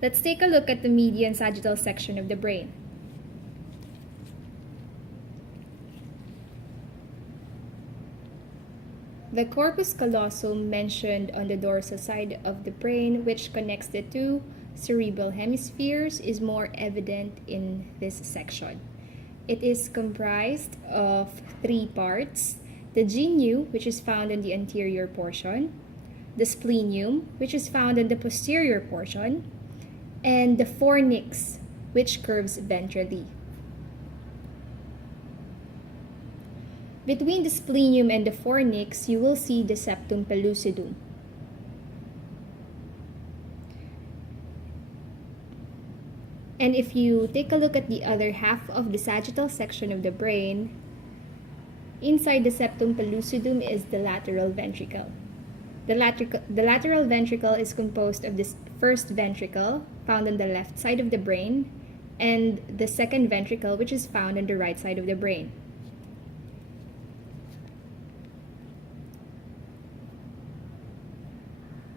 Let's take a look at the median sagittal section of the brain. The corpus callosum mentioned on the dorsal side of the brain, which connects the two cerebral hemispheres, is more evident in this section. It is comprised of three parts: the genu, which is found in the anterior portion, the splenium, which is found in the posterior portion, and the fornix, which curves ventrally. Between the splenium and the fornix, you will see the septum pellucidum. And if you take a look at the other half of the sagittal section of the brain, inside the septum pellucidum is the lateral ventricle. The lateral ventricle is composed of this first ventricle, found on the left side of the brain, and the second ventricle, which is found on the right side of the brain.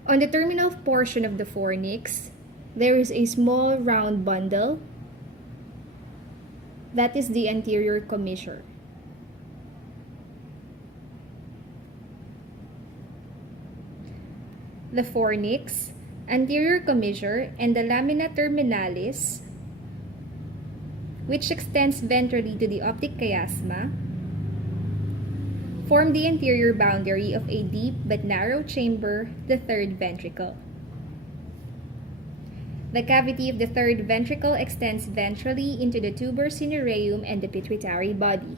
On the terminal portion of the fornix, there is a small round bundle. That is the anterior commissure. The fornix, anterior commissure, and the lamina terminalis, which extends ventrally to the optic chiasma, form the anterior boundary of a deep but narrow chamber, the third ventricle. The cavity of the third ventricle extends ventrally into the tuber cinereum and the pituitary body.